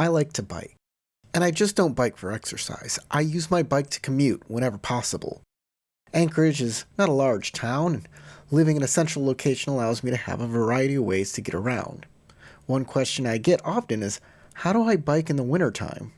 I like to bike. And I just don't bike for exercise. I use my bike to commute whenever possible. Anchorage is not a large town, and living in a central location allows me to have a variety of ways to get around. One question I get often is, how do I bike in the wintertime?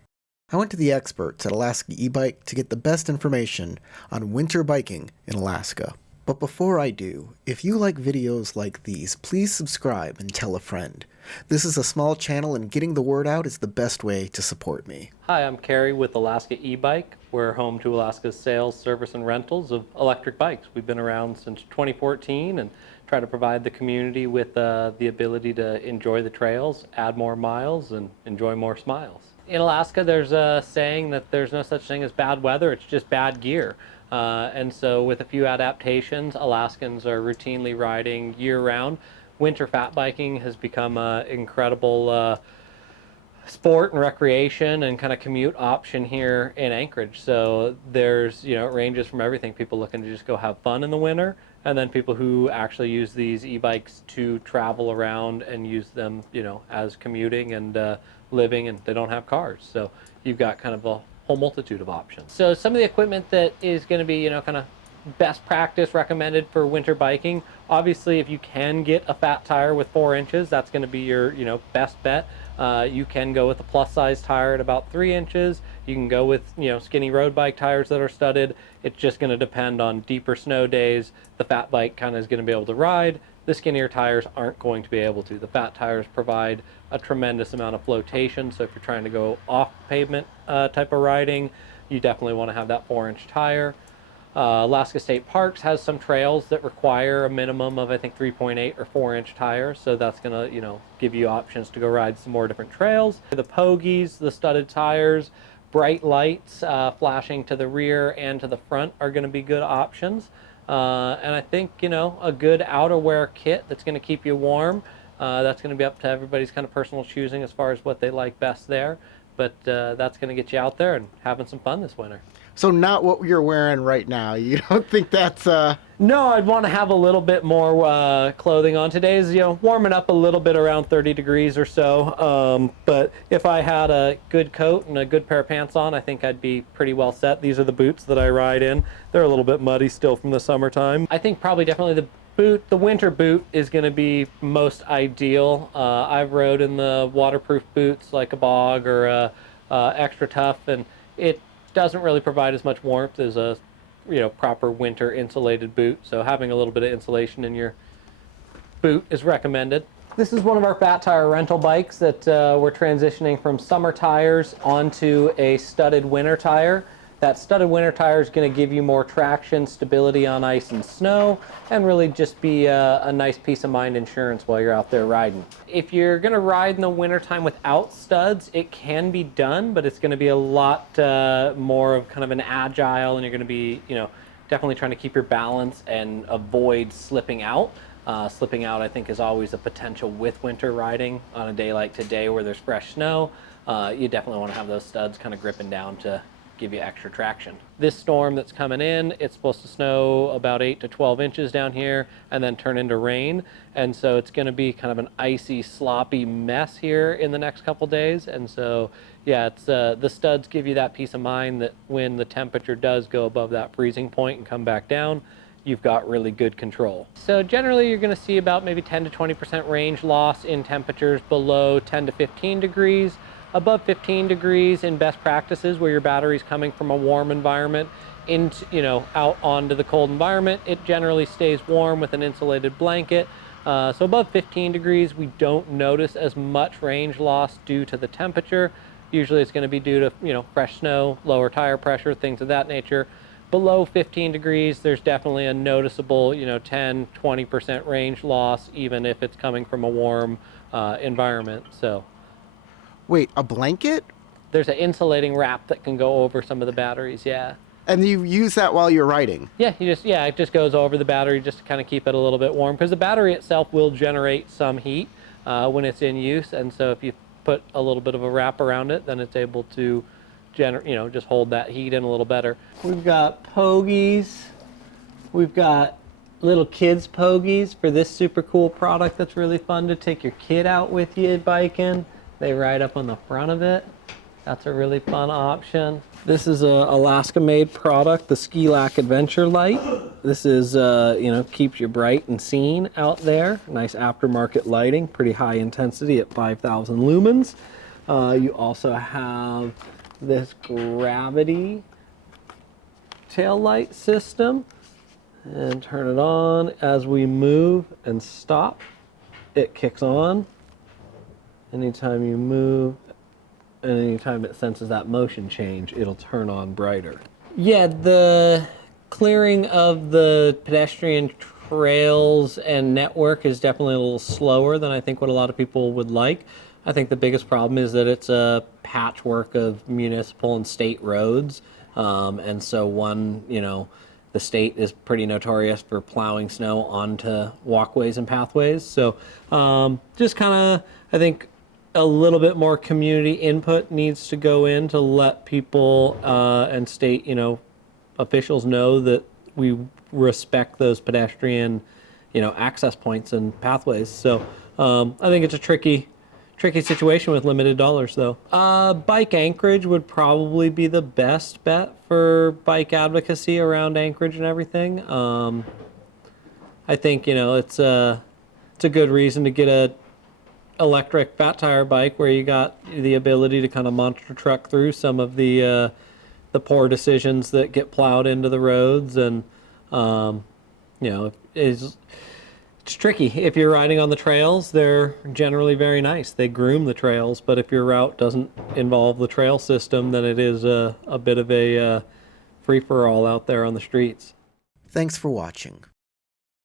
I went to the experts at Alaska Ebike to get the best information on winter biking in Alaska. But before I do, if you like videos like these, please subscribe and tell a friend. This is a small channel and getting the word out is the best way to support me. Hi, I'm Kerry with Alaska E-Bike. We're home to Alaska's sales, service, and rentals of electric bikes. We've been around since 2014 and try to provide the community with the ability to enjoy the trails, add more miles, and enjoy more smiles. In Alaska, there's a saying that there's no such thing as bad weather, it's just bad gear. And so with a few adaptations, Alaskans are routinely riding year-round. Winter fat biking has become an incredible sport and recreation and kind of commute option here in Anchorage. So there's, it ranges from everything. People looking to just go have fun in the winter, and then people who actually use these e-bikes to travel around and use them, as commuting and living, and they don't have cars. So you've got kind of a whole multitude of options. So some of the equipment that is going to be, kind of best practice recommended for winter biking. Obviously, if you can get a fat tire with 4 inches, that's going to be your, best bet. You can go with a plus size tire at about 3 inches. You can go with, skinny road bike tires that are studded. It's just going to depend on deeper snow days. The fat bike kind of is going to be able to ride. The skinnier tires aren't going to be able to. The fat tires provide a tremendous amount of flotation. So if you're trying to go off pavement type of riding, you definitely want to have that 4-inch tire. Alaska State Parks has some trails that require a minimum of, I think, 3.8 or 4-inch tires, so that's going to, give you options to go ride some more different trails. The pogies, the studded tires, bright lights flashing to the rear and to the front are going to be good options. And I think, a good outerwear kit that's going to keep you warm, that's going to be up to everybody's kind of personal choosing as far as what they like best there. But that's going to get you out there and having some fun this winter. So not what you're wearing right now. You don't think that's... No, I'd want to have a little bit more clothing on. Today's, warming up a little bit around 30 degrees or so. But if I had a good coat and a good pair of pants on, I think I'd be pretty well set. These are the boots that I ride in. They're a little bit muddy still from the summertime. I think probably definitely the winter boot is going to be most ideal. I've rode in the waterproof boots like a Bog or Extra Tough, and it doesn't really provide as much warmth as a proper winter insulated boot. So having a little bit of insulation in your boot is recommended. This is one of our fat tire rental bikes that we're transitioning from summer tires onto a studded winter tire. That studded winter tire is going to give you more traction, stability on ice and snow, and really just be a nice peace of mind insurance while you're out there riding. If you're going to ride in the wintertime without studs, it can be done, but it's going to be a lot more of kind of an agile, and you're going to be, definitely trying to keep your balance and avoid slipping out. Slipping out, I think, is always a potential with winter riding on a day like today where there's fresh snow. You definitely want to have those studs kind of gripping down to give you extra traction. This storm that's coming in, it's supposed to snow about 8 to 12 inches down here and then turn into rain. And so it's going to be kind of an icy, sloppy mess here in the next couple days. And so, yeah, it's the studs give you that peace of mind that when the temperature does go above that freezing point and come back down, you've got really good control. So generally you're going to see about maybe 10 to 20% range loss in temperatures below 10 to 15 degrees. Above 15 degrees in best practices where your battery's coming from a warm environment into, out onto the cold environment, it generally stays warm with an insulated blanket. So above 15 degrees, we don't notice as much range loss due to the temperature. Usually it's going to be due to, fresh snow, lower tire pressure, things of that nature. Below 15 degrees, there's definitely a noticeable, 10, 20% range loss, even if it's coming from a warm environment. So. Wait, a blanket? There's an insulating wrap that can go over some of the batteries, yeah. And you use that while you're riding? Yeah, it just goes over the battery just to kind of keep it a little bit warm, because the battery itself will generate some heat when it's in use, and so if you put a little bit of a wrap around it, then it's able to just hold that heat in a little better. We've got pogies. We've got little kids pogies for this super cool product that's really fun to take your kid out with you biking. They ride up on the front of it. That's a really fun option. This is a Alaska-made product, the Ski Lac Adventure Light. This is, keeps you bright and seen out there. Nice aftermarket lighting, pretty high intensity at 5,000 lumens. You also have this gravity tail light system. And turn it on as we move and stop. It kicks on. Anytime you move, and anytime it senses that motion change, it'll turn on brighter. Yeah, the clearing of the pedestrian trails and network is definitely a little slower than I think what a lot of people would like. I think the biggest problem is that it's a patchwork of municipal and state roads. And so the state is pretty notorious for plowing snow onto walkways and pathways. So just kind of, I think, a little bit more community input needs to go in to let people and state, officials know that we respect those pedestrian, access points and pathways. So I think it's a tricky situation with limited dollars, though. Bike Anchorage would probably be the best bet for bike advocacy around Anchorage and everything. I think it's a good reason to get a electric fat tire bike where you got the ability to kind of monster truck through some of the poor decisions that get plowed into the roads, and it's tricky. If you're riding on the trails, they're generally very nice. They groom the trails, but if your route doesn't involve the trail system, then it is a bit of a free-for-all out there on the streets. Thanks for watching.